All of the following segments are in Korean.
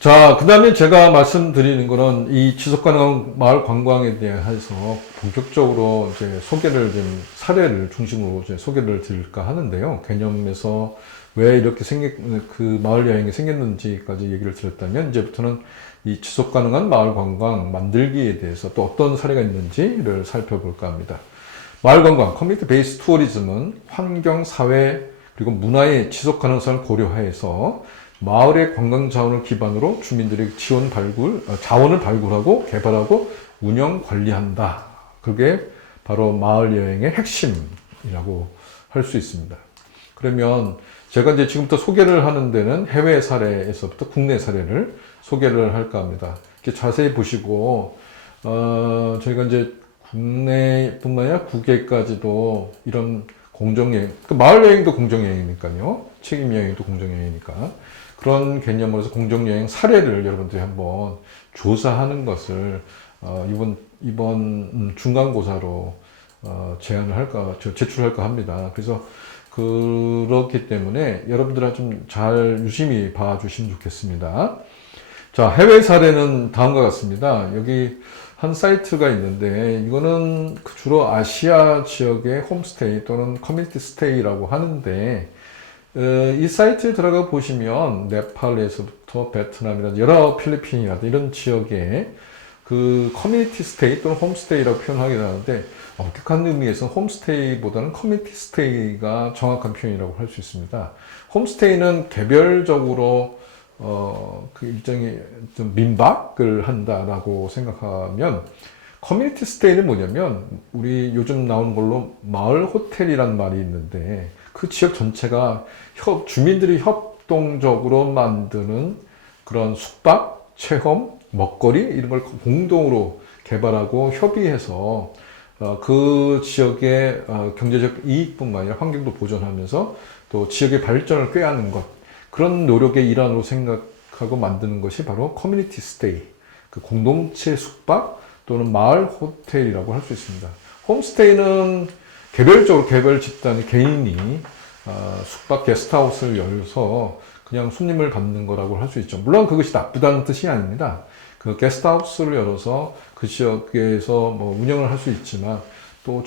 자, 그 다음에 제가 말씀드리는 거는 이 지속 가능한 마을 관광에 대해서 본격적으로 이제 소개를 좀 사례를 중심으로 이제 소개를 드릴까 하는데요. 개념에서 왜 이렇게 그 마을 여행이 생겼는지까지 얘기를 드렸다면, 이제부터는 이 지속 가능한 마을 관광 만들기에 대해서 또 어떤 사례가 있는지를 살펴볼까 합니다. 마을 관광, 커뮤니티 베이스 투어리즘은 환경, 사회, 그리고 문화의 지속 가능성을 고려해서 마을의 관광 자원을 기반으로 주민들의 자원을 발굴하고 개발하고 운영 관리한다. 그게 바로 마을 여행의 핵심이라고 할 수 있습니다. 그러면 제가 이제 지금부터 소개를 하는 데는 해외 사례에서부터 국내 사례를 소개를 할까 합니다. 이렇게 자세히 보시고, 저희가 이제 국내뿐만 아니라 국외까지도 이런 공정여행, 마을 여행도 공정여행이니까요. 책임여행도 공정여행이니까. 그런 개념으로서 공정여행 사례를 여러분들이 한번 조사하는 것을, 이번 중간고사로, 제출할까 합니다. 그래서 그렇기 때문에 여러분들 좀 잘 유심히 봐주시면 좋겠습니다. 자, 해외 사례는 다음과 같습니다. 여기 한 사이트가 있는데, 이거는 주로 아시아 지역의 홈스테이 또는 커뮤니티 스테이라고 하는데, 이 사이트에 들어가 보시면 네팔에서부터 베트남이라든지 여러 필리핀이라든지 이런 지역에 그 커뮤니티 스테이 또는 홈스테이라고 표현하게 되는데, 엄격한 의미에서 홈스테이보다는 커뮤니티 스테이가 정확한 표현이라고 할 수 있습니다. 홈스테이는 개별적으로 그 일정의 좀 민박을 한다라고 생각하면, 커뮤니티 스테이는 뭐냐면 우리 요즘 나오는 걸로 마을 호텔이란 말이 있는데, 그 지역 전체가 주민들이 협동적으로 만드는 그런 숙박, 체험, 먹거리 이런 걸 공동으로 개발하고 협의해서 그 지역의 경제적 이익뿐만 아니라 환경도 보존하면서 또 지역의 발전을 꾀하는 것, 그런 노력의 일환으로 생각하고 만드는 것이 바로 커뮤니티 스테이, 그 공동체 숙박 또는 마을 호텔이라고 할 수 있습니다. 홈스테이는 개별적으로 개별 집단의 개인이 숙박 게스트하우스를 열어서 그냥 손님을 받는 거라고 할 수 있죠. 물론 그것이 나쁘다는 뜻이 아닙니다. 그 게스트하우스를 열어서 그 지역에서 뭐 운영을 할 수 있지만, 또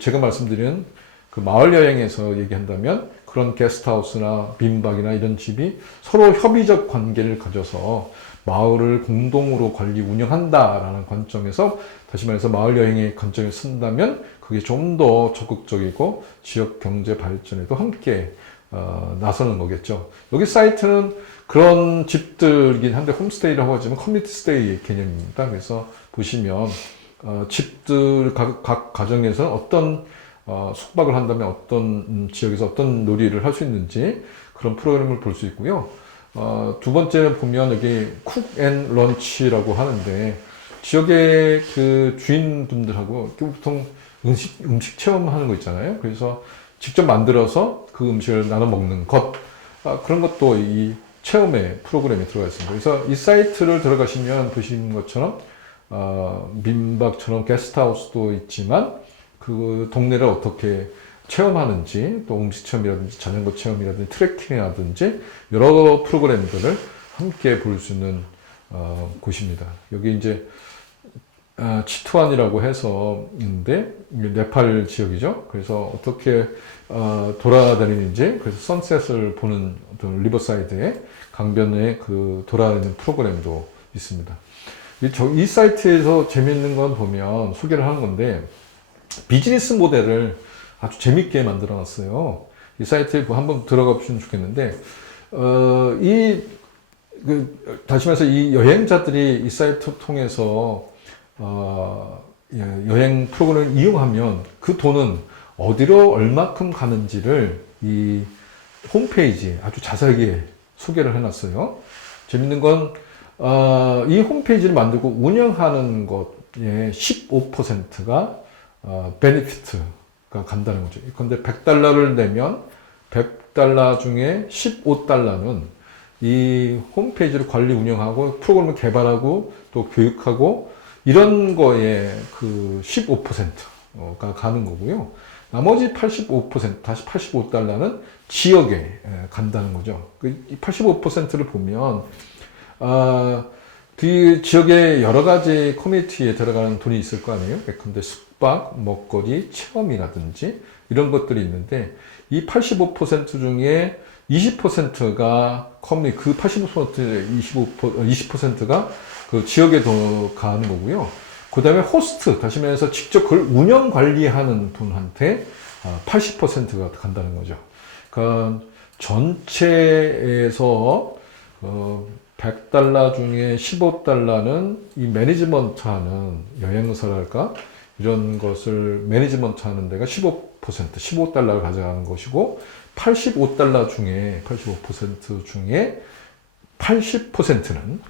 제가 말씀드린 그 마을 여행에서 얘기한다면 그런 게스트하우스나 민박이나 이런 집이 서로 협의적 관계를 가져서 마을을 공동으로 관리 운영한다라는 관점에서, 다시 말해서 마을 여행의 관점에 쓴다면 그게 좀 더 적극적이고 지역 경제 발전에도 함께 나서는 거겠죠. 여기 사이트는 그런 집들이긴 한데 홈스테이라고 하지만 커뮤니티 스테이 개념입니다. 그래서 보시면 집들 각 가정에서 어떤 숙박을 한다면 어떤 지역에서 어떤 놀이를 할 수 있는지 그런 프로그램을 볼 수 있고요. 두 번째 보면 여기 쿡 앤 런치라고 하는데, 지역의 그 주인분들하고 보통 음식 체험하는 거 있잖아요. 그래서 직접 만들어서 그 음식을 나눠 먹는 것, 그런 것도 이 체험의 프로그램에 들어가 있습니다. 그래서 이 사이트를 들어가시면 보시는 것처럼 민박처럼 게스트하우스도 있지만 그 동네를 어떻게 체험하는지, 또 음식 체험이라든지 자전거 체험이라든지 트레킹이라든지 여러 프로그램들을 함께 볼 수 있는 곳입니다. 여기 이제 치투안이라고 해서 있는데, 네팔 지역이죠. 그래서 어떻게 돌아다니는지, 그래서 선셋을 보는 어떤 리버사이드에 강변에 그 돌아다니는 프로그램도 있습니다. 이 사이트에서 재밌는 건 보면 소개를 하는 건데, 비즈니스 모델을 아주 재밌게 만들어 놨어요. 이 사이트에 한번 들어가 보시면 좋겠는데, 다시 말해서 이 여행자들이 이 사이트 통해서 여행 프로그램을 이용하면 그 돈은 어디로 얼마큼 가는지를 이 홈페이지에 아주 자세하게 소개를 해놨어요. 재밌는 건, 이 홈페이지를 만들고 운영하는 것의 15%가 베네피트가 간다는 거죠. 근데 $100를 내면 100달러 중에 15달러는 이 홈페이지를 관리 운영하고 프로그램을 개발하고 또 교육하고 이런 거에 그 15%가 가는 거고요. 나머지 85%, 다시 $85는 지역에 간다는 거죠. 그 85%를 보면 그 지역에 여러 가지 커뮤니티에 들어가는 돈이 있을 거 아니에요? 예컨대 숙박, 먹거리, 체험이라든지 이런 것들이 있는데 이 85% 중에 20%가 그 85%의 20%가 그 지역에 더 가는 거고요. 그 다음에 호스트, 다시 말해서 직접 그걸 운영 관리하는 분한테 80%가 간다는 거죠. 그러니까 전체에서 100달러 중에 15달러는 이 매니지먼트 하는 여행사랄까? 이런 것을 매니지먼트 하는 데가 15달러를 가져가는 것이고, 85% 중에 80%는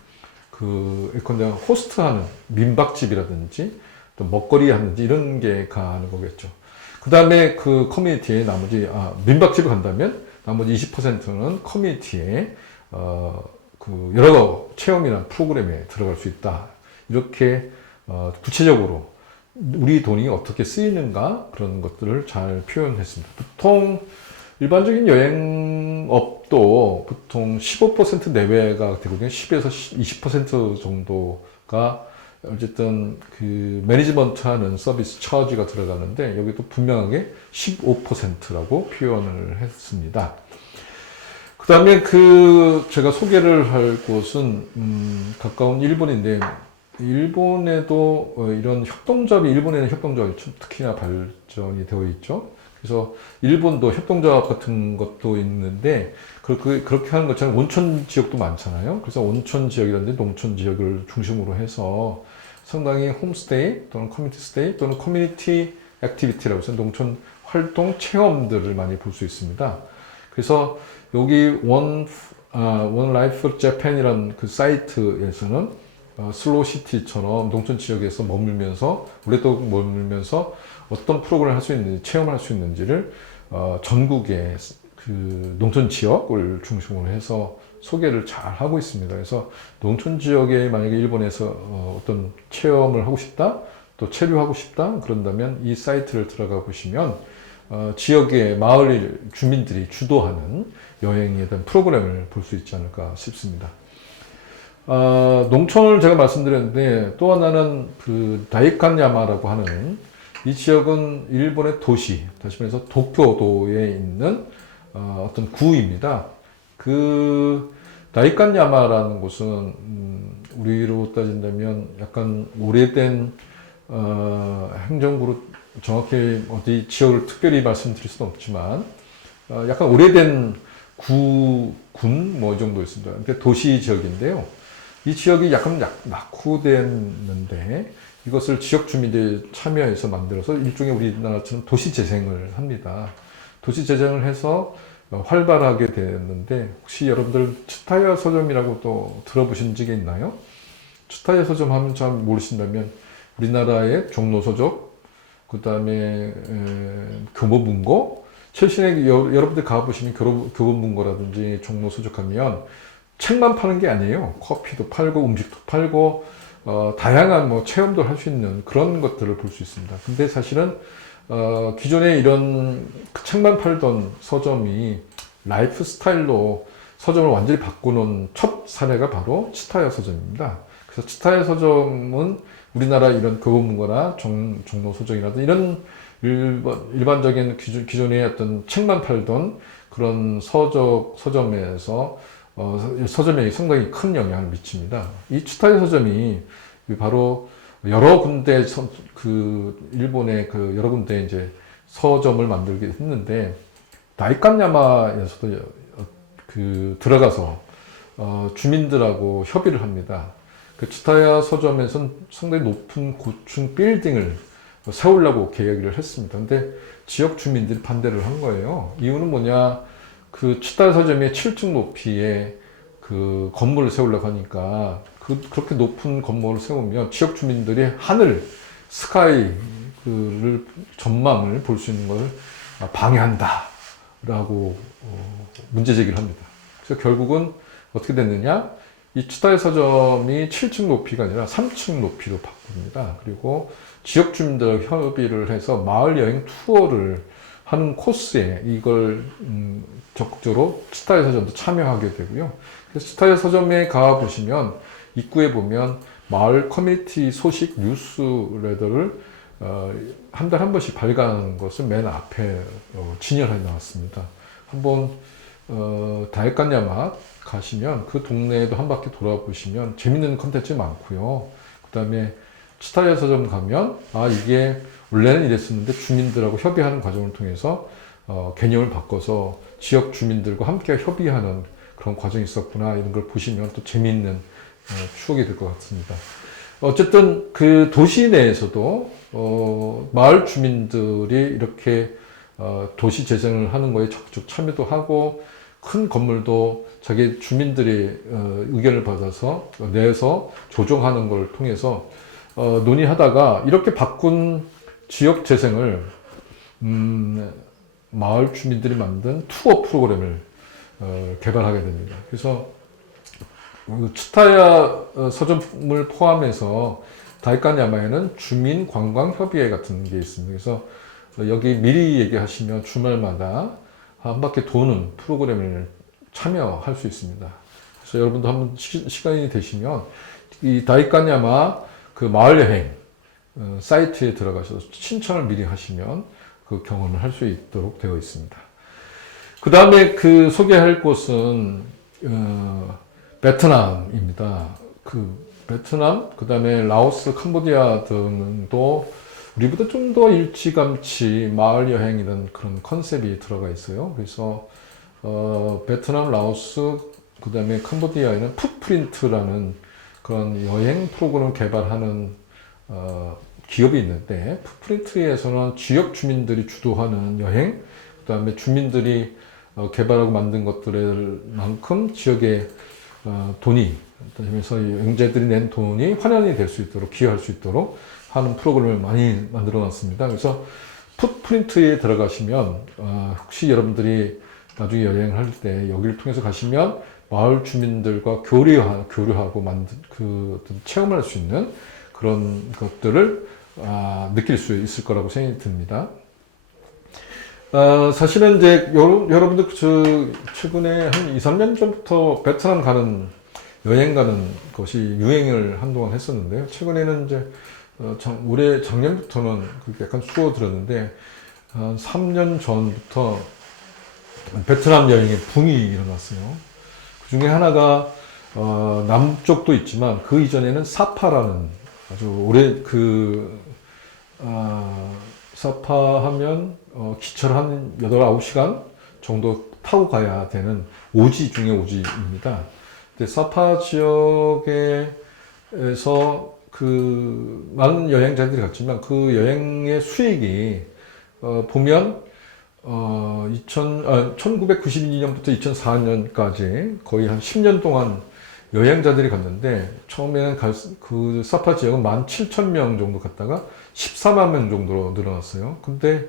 예컨대 호스트하는 민박집이라든지 또 먹거리 하는지 이런 게 가는 거겠죠. 그 다음에 그 커뮤니티에 민박집을 간다면 나머지 20%는 커뮤니티에 그 여러 체험이나 프로그램에 들어갈 수 있다. 이렇게 구체적으로 우리 돈이 어떻게 쓰이는가 그런 것들을 잘 표현했습니다. 보통 일반적인 여행업도 보통 15% 내외가 되거든요. 10에서 20% 정도가 어쨌든 그 매니지먼트 하는 서비스 차지가 들어가는데 여기도 분명하게 15%라고 표현을 했습니다. 그 다음에 제가 소개를 할 곳은 가까운 일본인데, 일본에도 이런 일본에는 협동조합이 특히나 발전이 되어 있죠. 그래서 일본도 협동조합 같은 것도 있는데 그렇게 하는 것처럼 온천 지역도 많잖아요. 그래서 온천 지역이라든지 농촌 지역을 중심으로 해서 상당히 홈스테이 또는 커뮤니티 스테이 또는 커뮤니티 액티비티라고 해서 농촌 활동 체험들을 많이 볼 수 있습니다. 그래서 여기 원 라이프 재팬이라는 그 사이트에서는 슬로우시티처럼 농촌 지역에서 오랫동안 머물면서 어떤 프로그램을 할 수 있는지, 체험을 할 수 있는지를 전국의 그 농촌 지역을 중심으로 해서 소개를 잘 하고 있습니다. 그래서 농촌 지역에 만약에 일본에서 어떤 체험을 하고 싶다, 또 체류하고 싶다, 그런다면 이 사이트를 들어가 보시면 지역의 마을 주민들이 주도하는 여행에 대한 프로그램을 볼 수 있지 않을까 싶습니다. 농촌을 제가 말씀드렸는데 또 하나는 그 다이칸야마라고 하는 이 지역은 일본의 도시, 다시 말해서 도쿄도에 있는 어떤 구입니다. 그 다이칸야마라는 곳은 우리로 따진다면 약간 오래된 행정구로 정확히 어디 지역을 특별히 말씀드릴 수는 없지만 약간 오래된 군 뭐 이 정도 있습니다. 그러니까 도시 지역인데요. 이 지역이 약간 낙후됐는데 이것을 지역 주민들이 참여해서 만들어서 일종의 우리나라처럼 도시 재생을 합니다. 도시 재생을 해서 활발하게 됐는데 혹시 여러분들 츠타야 서점이라고 또 들어보신 적이 있나요? 츠타야 서점 하면 잘 모르신다면 우리나라의 종로 서적, 그 다음에 교보문고, 최신에 여러분들 가보시면 교보문고라든지 종로 서적 하면 책만 파는 게 아니에요. 커피도 팔고 음식도 팔고 다양한 뭐 체험도 할 수 있는 그런 것들을 볼 수 있습니다. 근데 사실은 기존에 이런 책만 팔던 서점이 라이프 스타일로 서점을 완전히 바꾸는 첫 사례가 바로 츠타야 서점입니다. 그래서 츠타야 서점은 우리나라 이런 교보문고나 종로 서적이라든 이런 일반적인 기존의 어떤 책만 팔던 그런 서점에서 서점에 상당히 큰 영향을 미칩니다. 이 츠타야 서점이 바로 여러 군데 일본의 여러 군데 이제 서점을 만들게 했는데 다이칸야마에서도 들어가서 주민들하고 협의를 합니다. 그 츠타야 서점에서는 상당히 높은 고층 빌딩을 세우려고 계획을 했습니다. 근데 지역 주민들이 반대를 한 거예요. 이유는 뭐냐? 그 츠타야 서점의 7층 높이의 그 건물을 세우려고 하니까 그렇게 높은 건물을 세우면 지역 주민들이 스카이를 전망을 볼 수 있는 걸 방해한다라고 문제 제기를 합니다. 그래서 결국은 어떻게 됐느냐? 이 츠타야 서점이 7층 높이가 아니라 3층 높이로 바꿉니다. 그리고 지역 주민들과 협의를 해서 마을 여행 투어를 하는 코스에 이걸 적극적으로 치타야 서점도 참여하게 되고요. 그래서 치타야 서점에 가 보시면 입구에 보면 마을 커뮤니티 소식 뉴스레터를 한 달에 한 번씩 발간하는 것을 맨 앞에 진열해 나왔습니다. 한번 다이칸야마 가시면 그 동네에도 한 바퀴 돌아보시면 재밌는 컨텐츠 많고요. 그 다음에 치타야 서점 가면 이게 원래는 이랬었는데 주민들하고 협의하는 과정을 통해서 개념을 바꿔서 지역 주민들과 함께 협의하는 그런 과정이 있었구나, 이런 걸 보시면 또 재미있는 추억이 될 것 같습니다. 어쨌든 그 도시 내에서도 마을 주민들이 이렇게 도시 재생을 하는 거에 적극 참여도 하고, 큰 건물도 자기 주민들이 의견을 받아서 내서 조정하는 걸 통해서 논의하다가 이렇게 바꾼 지역 재생을 마을 주민들이 만든 투어 프로그램을 개발하게 됩니다. 그래서 치타야 서점을 포함해서 다이칸야마에는 주민관광협의회 같은 게 있습니다. 그래서 여기 미리 얘기하시면 주말마다 한 바퀴 도는 프로그램을 참여할 수 있습니다. 그래서 여러분도 한번 시간이 되시면 이 다이칸야마 그 마을 여행 사이트에 들어가셔서 신청을 미리 하시면 그 경험을 할 수 있도록 되어 있습니다. 그 다음에 그 소개할 곳은 베트남입니다. 그 베트남, 그 다음에 라오스, 캄보디아 등도 우리보다 좀 더 일찌감치 마을 여행이라는 그런 컨셉이 들어가 있어요. 그래서 베트남, 라오스, 그 다음에 캄보디아에는 풋프린트라는 그런 여행 프로그램을 개발하는 기업이 있는데, 풋프린트에서는 지역 주민들이 주도하는 여행, 그 다음에 주민들이 개발하고 만든 것들만큼 지역의 돈이, 그래서 영재들이 낸 돈이 환원이 될 수 있도록, 기여할 수 있도록 하는 프로그램을 많이 만들어 놨습니다. 그래서 풋프린트에 들어가시면 혹시 여러분들이 나중에 여행을 할 때 여기를 통해서 가시면 마을 주민들과 교류하고 만든 그 체험을 할 수 있는 그런 것들을 느낄 수 있을 거라고 생각이 듭니다. 사실은 이제 여러분들 최근에 한 2, 3년 전부터 베트남 여행 가는 것이 유행을 한동안 했었는데요. 최근에는 이제 올해 작년부터는 그렇게 약간 수어들었는데, 한 3년 전부터 베트남 여행의 붐이 일어났어요. 그 중에 하나가 남쪽도 있지만 그 이전에는 사파라는 아주 오래 사파 하면 기차를 한 8, 9시간 정도 타고 가야 되는 오지 중에 오지입니다. 근데 사파 지역에서 많은 여행자들이 갔지만 그 여행의 수익이 보면 1992년부터 2004년까지 거의 한 10년 동안 여행자들이 갔는데, 처음에는 그 사파 지역은 17,000명 정도 갔다가 14만 명 정도로 늘어났어요. 근데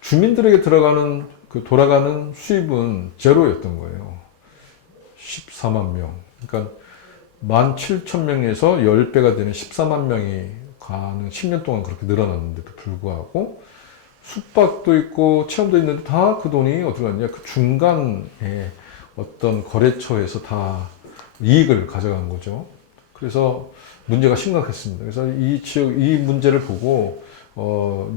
주민들에게 돌아가는 수입은 제로였던 거예요. 14만 명. 그러니까 17,000명에서 10배가 되는 14만 명이 가는 10년 동안 그렇게 늘어났는데도 불구하고 숙박도 있고 체험도 있는데 다 그 돈이 어디로 갔냐? 그 중간에 어떤 거래처에서 다 이익을 가져간 거죠. 그래서 문제가 심각했습니다. 그래서 이 문제를 보고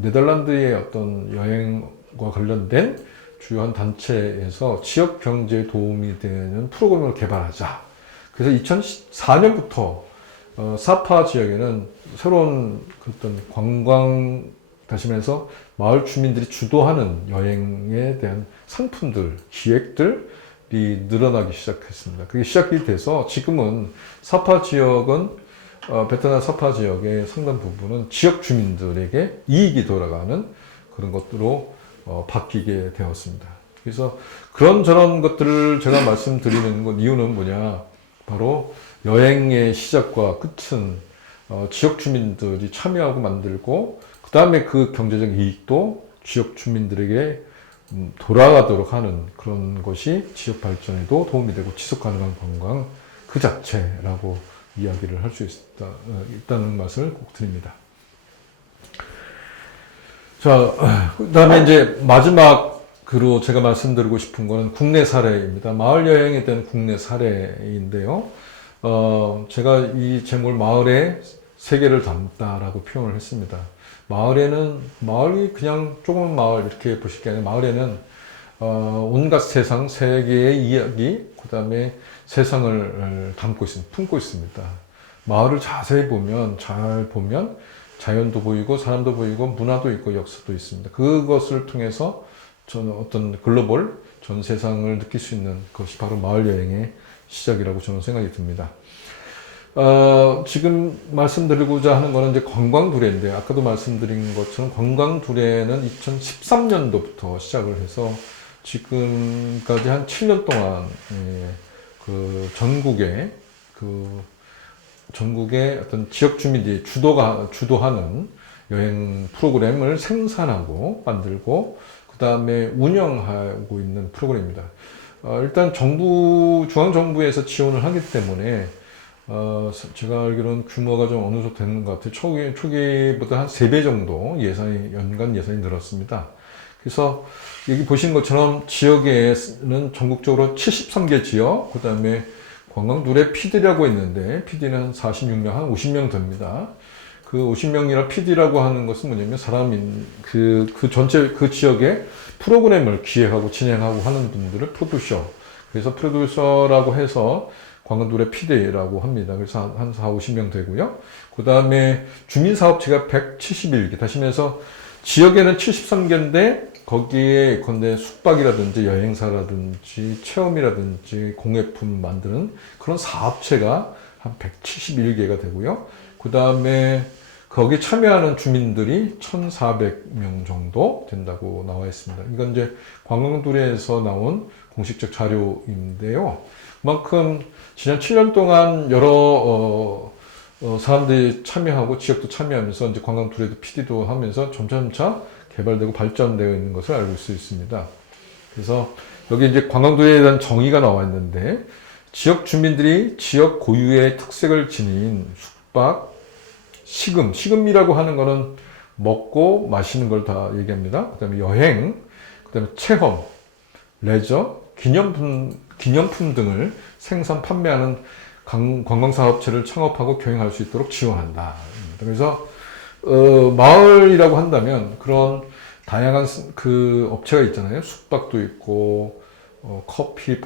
네덜란드의 어떤 여행과 관련된 주요한 단체에서 지역 경제에 도움이 되는 프로그램을 개발하자. 그래서 2004년부터 사파 지역에는 새로운 어떤 다시 말해서 마을 주민들이 주도하는 여행에 대한 상품들, 기획들이 늘어나기 시작했습니다. 그게 시작이 돼서 지금은 사파 지역은 베트남 사파 지역의 상당 부분은 지역 주민들에게 이익이 돌아가는 그런 것으로 바뀌게 되었습니다. 그래서 그런저런 것들을 제가 말씀드리는 이유는 뭐냐, 바로 여행의 시작과 끝은 지역 주민들이 참여하고 만들고, 그 다음에 그 경제적 이익도 지역 주민들에게 돌아가도록 하는 그런 것이 지역 발전에도 도움이 되고 지속 가능한 관광 그 자체라고 이야기를 할 수 있다는 말씀을 꼭 드립니다. 자, 그다음에 이제 마지막으로 제가 말씀드리고 싶은 거는 국내 사례입니다. 마을 여행에 대한 국내 사례인데요. 제가 이 제목을 마을의 세계를 담다라고 표현을 했습니다. 마을이 그냥 조그만 마을 이렇게 보실 게 아니라 마을에는 온갖 세상, 세계의 이야기, 그 다음에 세상을 담고 있습니다. 품고 있습니다. 마을을 자세히 보면, 잘 보면 자연도 보이고 사람도 보이고 문화도 있고 역사도 있습니다. 그것을 통해서 저는 어떤 글로벌 전 세상을 느낄 수 있는 것이 바로 마을 여행의 시작이라고 저는 생각이 듭니다. 지금 말씀드리고자 하는 거는 이제 관광두레인데, 아까도 말씀드린 것처럼 관광두레는 2013년도부터 시작을 해서 지금까지 한 7년 동안, 전국의 어떤 지역 주민들이 주도하는 여행 프로그램을 생산하고 만들고, 그 다음에 운영하고 있는 프로그램입니다. 일단 중앙정부에서 지원을 하기 때문에, 제가 알기로는 규모가 좀 어느 정도 되는 것 같아요. 초기보다 한 3배 정도 연간 예산이 늘었습니다. 그래서 여기 보신 것처럼 지역에는 전국적으로 73개 지역, 그 다음에 관광두레 PD라고 있는데, PD는 한 46명, 한 50명 됩니다. 그 50명이나 PD라고 하는 것은 뭐냐면, 그 지역의 프로그램을 기획하고 진행하고 하는 분들을 그래서 프로듀서라고 해서 관광두레 PD라고 합니다. 그래서 한 50명 되고요. 그 다음에 주민사업체가 171개. 다시 말해서 지역에는 73개인데 거기에 건데 숙박이라든지 여행사라든지 체험이라든지 공예품 만드는 그런 사업체가 한 171개가 되고요. 그 다음에 거기 참여하는 주민들이 1,400명 정도 된다고 나와 있습니다. 이건 이제 관광두레에서 나온 공식적 자료인데요. 그만큼 지난 7년 동안 여러 사람들이 참여하고 지역도 참여하면서 이제 관광두레도 PD도 하면서 점차 개발되고 발전되어 있는 것을 알고 있습니다. 그래서 여기 이제 관광두레에 대한 정의가 나와 있는데, 지역 주민들이 지역 고유의 특색을 지닌 숙박, 식음이라고 하는 거는 먹고 마시는 걸 다 얘기합니다. 그 다음에 여행, 그 다음에 체험, 레저, 기념품 등을 생산, 판매하는 관광사업체를 창업하고 경영할 수 있도록 지원한다. 그래서 마을이라고 한다면 그런 다양한 그 업체가 있잖아요. 숙박도 있고, 커피,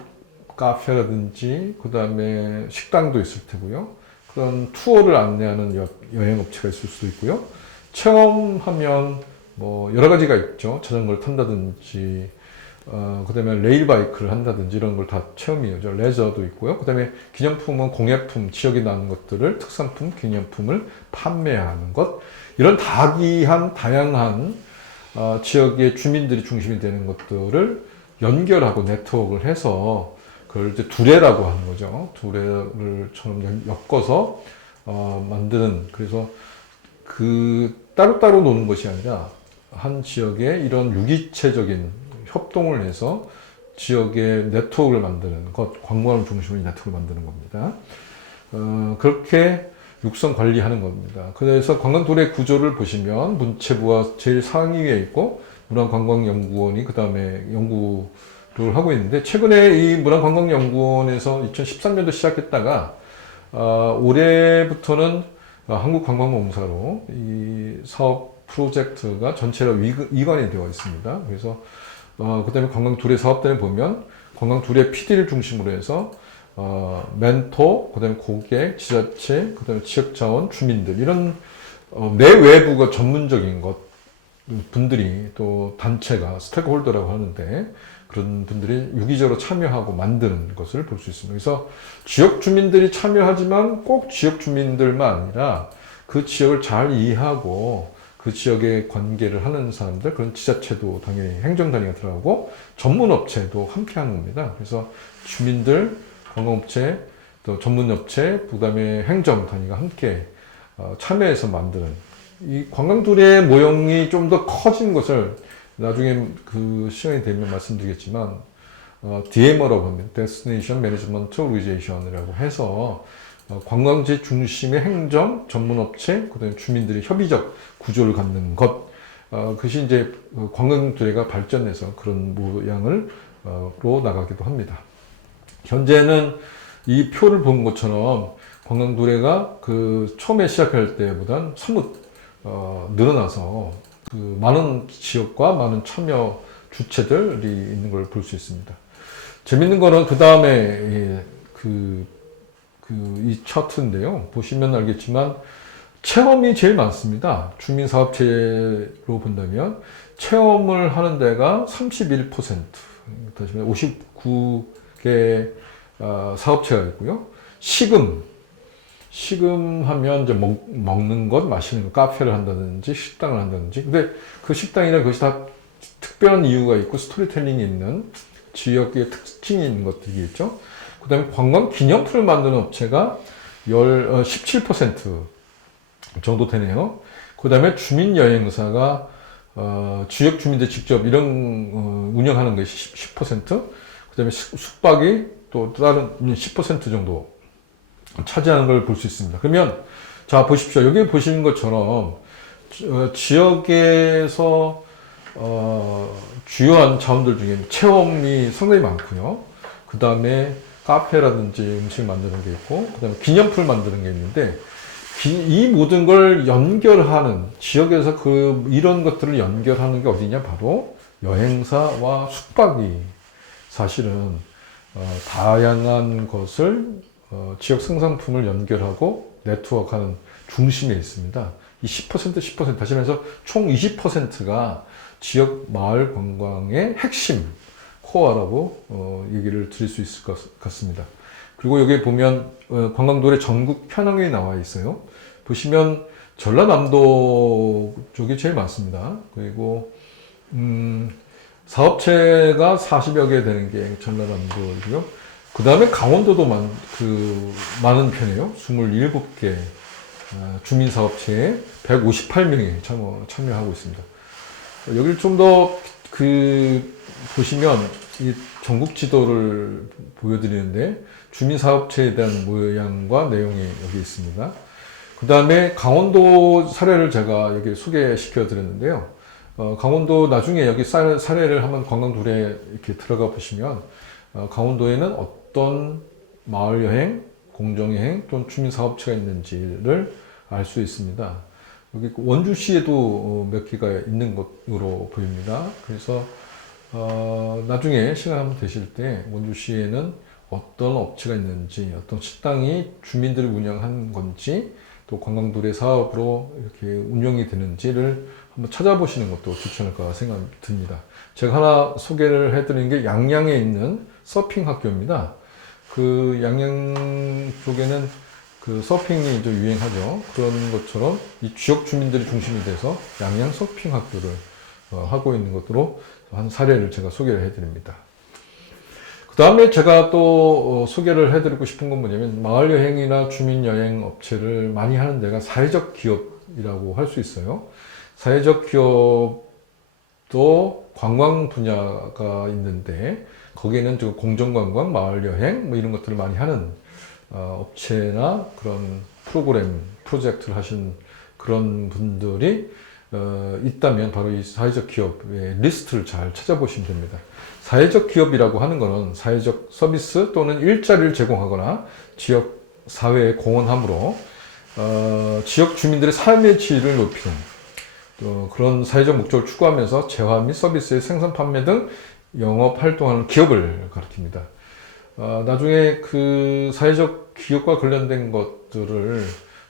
카페라든지, 그 다음에 식당도 있을 테고요. 그런 투어를 안내하는 여행업체가 있을 수도 있고요. 체험하면 뭐 여러 가지가 있죠. 자전거를 탄다든지, 그 다음에 레일바이크를 한다든지 이런 걸 다 체험이죠. 레저도 있고요. 그 다음에 기념품은 공예품, 지역에 나는 것들을, 특산품, 기념품을 판매하는 것. 이런 다양한 지역의 주민들이 중심이 되는 것들을 연결하고 네트워크를 해서 그걸 이제 두레라고 하는 거죠. 두레를처럼 엮어서 만드는, 그래서 그 따로따로 노는 것이 아니라 한 지역에 이런 유기체적인 협동을 해서 지역의 네트워크를 만드는 것, 관광을 중심으로 네트워크를 만드는 겁니다. 그렇게 육성 관리하는 겁니다. 그래서 관광두레 구조를 보시면 문체부가 제일 상위에 있고 문화관광연구원이 그 다음에 연구를 하고 있는데, 최근에 이 문화관광연구원에서 2013년도 시작했다가 올해부터는 한국관광공사로 이 사업 프로젝트가 전체로 이관이 되어 있습니다. 그래서 그 다음에 관광두레 사업단에 보면 관광두레 PD를 중심으로 해서 멘토, 그 다음에 고객, 지자체, 그 다음에 지역자원, 주민들, 이런 내외부가 전문적인 분들이, 또 단체가 스테이크홀더라고 하는데 그런 분들이 유기적으로 참여하고 만드는 것을 볼 수 있습니다. 그래서 지역 주민들이 참여하지만 꼭 지역 주민들만 아니라 그 지역을 잘 이해하고 그 지역에 관계를 하는 사람들, 그런 지자체도 당연히 행정단위가 들어가고 전문업체도 함께 하는 겁니다. 그래서 주민들, 관광업체, 또 전문업체, 그 다음에 행정단위가 함께 참여해서 만드는, 이 관광두레 모형이 좀 더 커진 것을 나중에 그 시간이 되면 말씀드리겠지만, DMO라고 합니다. Destination Management Organization이라고 해서 관광지 중심의 행정, 전문업체, 그 다음에 주민들의 협의적 구조를 갖는 것, 그것이 이제 관광도래가 발전해서 그런 모양을 로 나가기도 합니다. 현재는 이 표를 본 것처럼 관광도래가 그 처음에 시작할 때보단 사뭇 늘어나서 그 많은 지역과 많은 참여 주체들이 있는 걸 볼 수 있습니다. 재밌는 거는 그 다음에 이 차트인데요. 보시면 알겠지만 체험이 제일 많습니다. 주민사업체로 본다면 체험을 하는 데가 31%, 다시 59개 사업체가 있고요. 시금하면 이제 먹는 것, 마시는 것, 카페를 한다든지 식당을 한다든지. 근데 그 식당이나 그것이 다 특별한 이유가 있고 스토리텔링이 있는 지역의 특징이 있는 것들이 있죠. 그 다음에 관광 기념품을 만드는 업체가 17% 정도 되네요. 그 다음에 주민여행사가 지역 주민들 직접 이런 운영하는 것이 10%, 그 다음에 숙박이 또 다른 10% 정도 차지하는 걸 볼 수 있습니다. 그러면 자 보십시오. 여기 보시는 것처럼 지역에서 주요한 자원들 중에 체험이 상당히 많고요. 그 다음에 카페라든지 음식 만드는 게 있고, 그 다음에 기념품을 만드는 게 있는데, 이 모든 걸 연결하는, 지역에서 이런 것들을 연결하는 게 어디냐? 바로 여행사와 숙박이 사실은, 다양한 것을, 지역 생산품을 연결하고 네트워크하는 중심에 있습니다. 이 10%, 다시 말해서 총 20%가 지역 마을 관광의 핵심, 코어라고 얘기를 드릴 수 있을 것 같습니다. 그리고 여기 보면 관광도래 전국 현황이 나와 있어요. 보시면 전라남도 쪽이 제일 많습니다. 그리고 사업체가 40여 개 되는 게 전라남도이고요. 그 다음에 강원도도 많은 편이에요. 27개 주민사업체에 158명이 참여하고 있습니다. 여기를 좀 더 보시면 이 전국 지도를 보여드리는데 주민사업체에 대한 모양과 내용이 여기 있습니다. 그 다음에 강원도 사례를 제가 여기 소개시켜 드렸는데요. 강원도 나중에 여기 사례를 한번 관광도래 이렇게 들어가 보시면 강원도에는 어떤 마을여행, 공정여행 또는 주민사업체가 있는지를 알 수 있습니다. 여기 원주시에도 몇 개가 있는 것으로 보입니다. 그래서 나중에 시간 한번 되실 때 원주시에는 어떤 업체가 있는지, 어떤 식당이 주민들이 운영한 건지, 또 관광도래 사업으로 이렇게 운영이 되는지를 한번 찾아보시는 것도 추천할까 생각이 듭니다. 제가 하나 소개를 해드리는 게 양양에 있는 서핑 학교입니다. 그 양양 쪽에는 그 서핑이 이제 유행하죠. 그런 것처럼 이 지역 주민들이 중심이 돼서 양양 서핑 학교를 하고 있는 것으로 한 사례를 제가 소개를 해드립니다. 그 다음에 제가 또 소개를 해드리고 싶은 건 뭐냐면 마을여행이나 주민여행 업체를 많이 하는 데가 사회적 기업이라고 할 수 있어요. 사회적 기업도 관광 분야가 있는데 거기에는 좀 공정관광, 마을여행 뭐 이런 것들을 많이 하는 업체나 그런 프로젝트를 하신 그런 분들이 있다면 바로 이 사회적 기업의 리스트를 잘 찾아보시면 됩니다. 사회적 기업이라고 하는 것은 사회적 서비스 또는 일자리를 제공하거나 지역 사회에 공헌함으로 지역 주민들의 삶의 질을 높이는 또 그런 사회적 목적을 추구하면서 재화 및 서비스의 생산 판매 등 영업 활동하는 기업을 가리킵니다. 나중에 그 사회적 기업과 관련된 것들을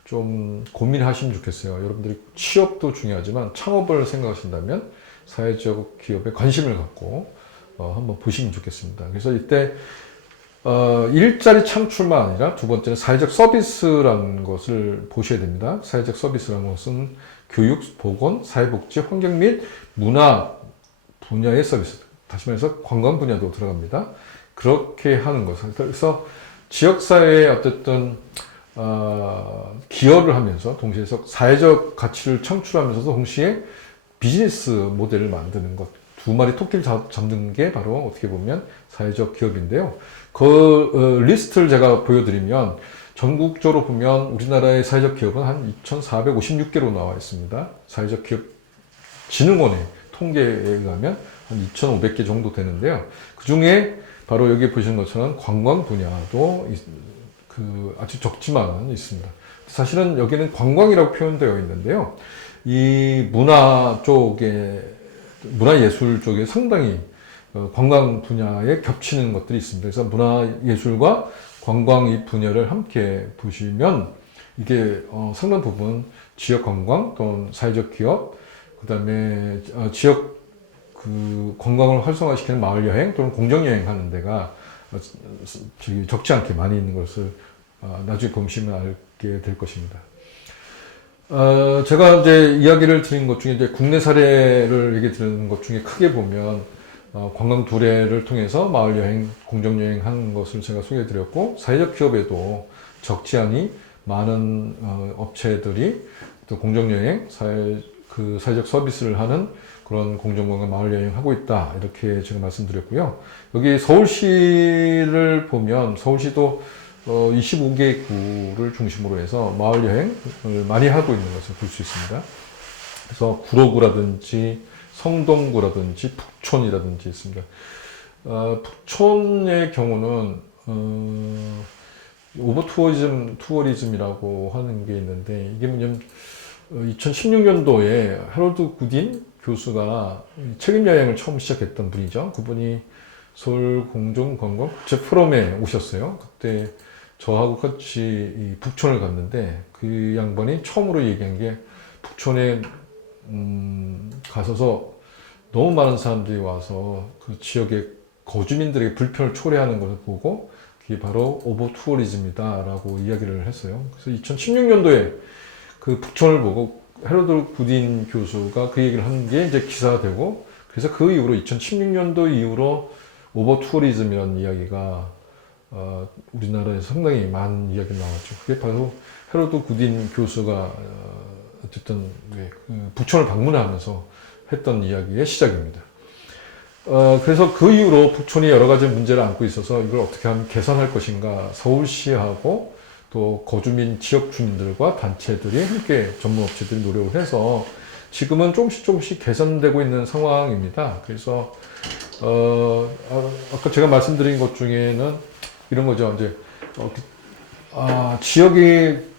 좀 고민하시면 좋겠어요. 여러분들이 취업도 중요하지만 창업을 생각하신다면 사회적 기업에 관심을 갖고 한번 보시면 좋겠습니다. 그래서 이때 일자리 창출만 아니라 두 번째는 사회적 서비스라는 것을 보셔야 됩니다. 사회적 서비스라는 것은 교육, 보건, 사회복지, 환경 및 문화 분야의 서비스, 다시 말해서 관광 분야도 들어갑니다. 그렇게 하는 것. 그래서 지역사회에 어쨌든 기여를 하면서 동시에 사회적 가치를 창출하면서도 동시에 비즈니스 모델을 만드는 것. 두 마리 토끼를 잡는 게 바로 어떻게 보면 사회적 기업인데요. 그 리스트를 제가 보여드리면 전국적으로 보면 우리나라의 사회적 기업은 한 2,456개로 나와 있습니다. 사회적 기업 진흥원의 통계에 의하면 한 2,500개 정도 되는데요. 그 중에 바로 여기 보시는 것처럼 관광 분야도 아주 적지만은 있습니다. 사실은 여기는 관광이라고 표현되어 있는데요. 이 문화예술 쪽에 상당히 관광 분야에 겹치는 것들이 있습니다. 그래서 문화예술과 관광 이 분야를 함께 보시면 이게 상당 부분 지역 관광 또는 사회적 기업, 그 다음에 지역 관광을 활성화시키는 마을 여행 또는 공정 여행 하는 데가 적지 않게 많이 있는 것을 나중에 보시면 알게 될 것입니다. 제가 이제 이야기를 드린 것 중에 이제 국내 사례를 얘기 드리는 것 중에 크게 보면 관광 두례를 통해서 마을 여행, 공정 여행 하는 것을 제가 소개해 드렸고, 사회적 기업에도 적지 않이 많은 업체들이 또 공정 여행, 사회적 서비스를 하는 그런 공정관광 마을 여행 하고 있다, 이렇게 제가 말씀드렸고요. 여기 서울시를 보면 서울시도 25개 구를 중심으로 해서 마을 여행을 많이 하고 있는 것을 볼 수 있습니다. 그래서 구로구라든지 성동구라든지 북촌이라든지 있습니다. 북촌의 경우는 오버 투어리즘이라고 하는 게 있는데, 이게 뭐냐면 2016년도에 해럴드 구딘 교수가 책임 여행을 처음 시작했던 분이죠. 그분이 서울 공정관광 국제 포럼에 오셨어요. 그때 저하고 같이 이 북촌을 갔는데, 그 양반이 처음으로 얘기한 게 북촌에 가서서 너무 많은 사람들이 와서 그 지역의 거주민들에게 불편을 초래하는 것을 보고 그게 바로 오버 투어리즘이다 라고 이야기를 했어요. 그래서 2016년도에 그 북촌을 보고 해럴드 구딘 교수가 그 얘기를 한 게 이제 기사가 되고, 그래서 그 이후로 2016년도 이후로 오버 투어리즘이라는 이야기가 우리나라에서 상당히 많은 이야기가 나왔죠. 그게 바로 해럴드 구딘 교수가 어쨌든 북촌을 방문하면서 했던 이야기의 시작입니다. 그래서 그 이후로 북촌이 여러 가지 문제를 안고 있어서 이걸 어떻게 하면 개선할 것인가, 서울시하고 또 거주민, 지역 주민들과 단체들이 함께 전문 업체들이 노력을 해서 지금은 조금씩 개선되고 있는 상황입니다. 그래서 아까 제가 말씀드린 것 중에는 이런 거죠. 이제 지역이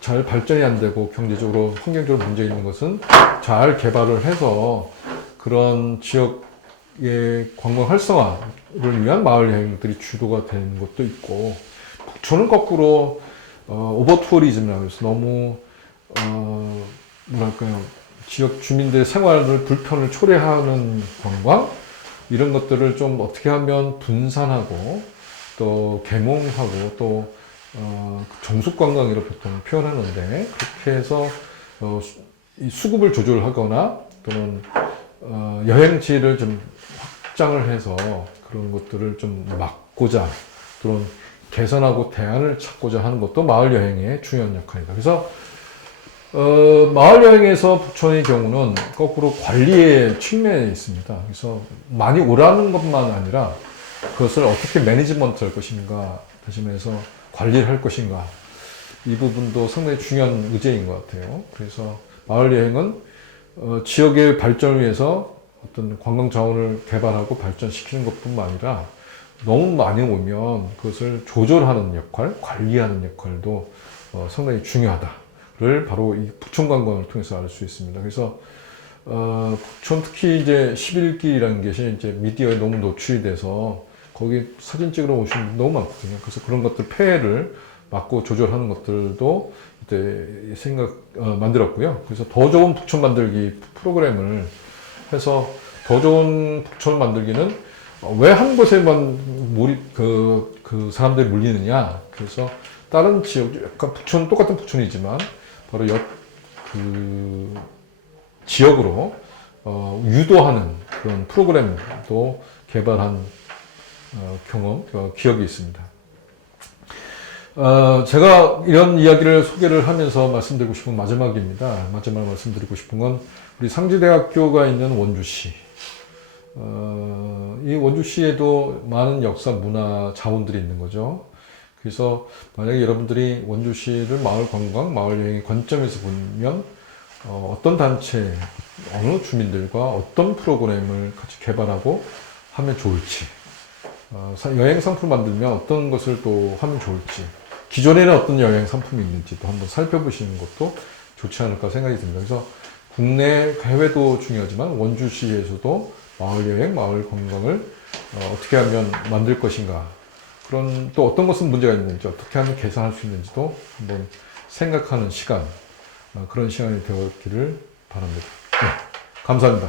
잘 발전이 안 되고 경제적으로, 환경적으로 문제 있는 것은 잘 개발을 해서 그런 지역의 관광 활성화를 위한 마을 여행들이 주도가 되는 것도 있고, 북촌은 거꾸로 오버 투어리즘이라고 해서 너무 뭐랄까요, 지역 주민들의 생활을 불편을 초래하는 관광, 이런 것들을 좀 어떻게 하면 분산하고 또 계몽하고 또 정숙관광이라고 보통 표현하는데, 그렇게 해서 이 수급을 조절하거나 또는 여행지를 좀 확장을 해서 그런 것들을 좀 막고자 또는 개선하고 대안을 찾고자 하는 것도 마을 여행의 중요한 역할이다. 그래서 마을 여행에서 북촌의 경우는 거꾸로 관리의 측면에 있습니다. 그래서 많이 오라는 것만 아니라 그것을 어떻게 매니지먼트 할 것인가, 다시 말해서 관리를 할 것인가, 이 부분도 상당히 중요한 의제인 것 같아요. 그래서 마을 여행은 지역의 발전을 위해서 어떤 관광 자원을 개발하고 발전시키는 것뿐만 아니라 너무 많이 오면 그것을 조절하는 역할, 관리하는 역할도 상당히 중요하다를 바로 이 북촌 관광을 통해서 알 수 있습니다. 그래서 북촌 특히 이제 11길이라는 것이 이제 미디어에 너무 노출이 돼서 거기 사진 찍으러 오시는 분 너무 많거든요. 그래서 그런 것들 폐해를 막고 조절하는 것들도 이때 만들었고요. 그래서 더 좋은 북촌 만들기 프로그램을 해서 더 좋은 북촌 만들기는 왜 한 곳에만 그 사람들이 몰리느냐. 그래서 다른 지역, 약간 똑같은 북촌이지만 바로 지역으로 유도하는 그런 프로그램도 개발한 기억이 있습니다. 제가 이런 이야기를 소개를 하면서 말씀드리고 싶은 마지막입니다. 마지막 말씀드리고 싶은 건 우리 상지대학교가 있는 원주시. 이 원주시에도 많은 역사, 문화 자원들이 있는 거죠. 그래서 만약에 여러분들이 원주시를 마을 관광, 마을 여행의 관점에서 보면 어떤 단체, 어느 주민들과 어떤 프로그램을 같이 개발하고 하면 좋을지, 여행 상품 만들면 어떤 것을 또 하면 좋을지, 기존에는 어떤 여행 상품이 있는지도 한번 살펴보시는 것도 좋지 않을까 생각이 듭니다. 그래서 국내, 해외도 중요하지만 원주시에서도 마을 여행, 마을 관광을 어떻게 하면 만들 것인가, 그런 또 어떤 것은 문제가 있는지, 어떻게 하면 개선할 수 있는지도 한번 생각하는 시간, 그런 시간이 되었기를 바랍니다. 네, 감사합니다.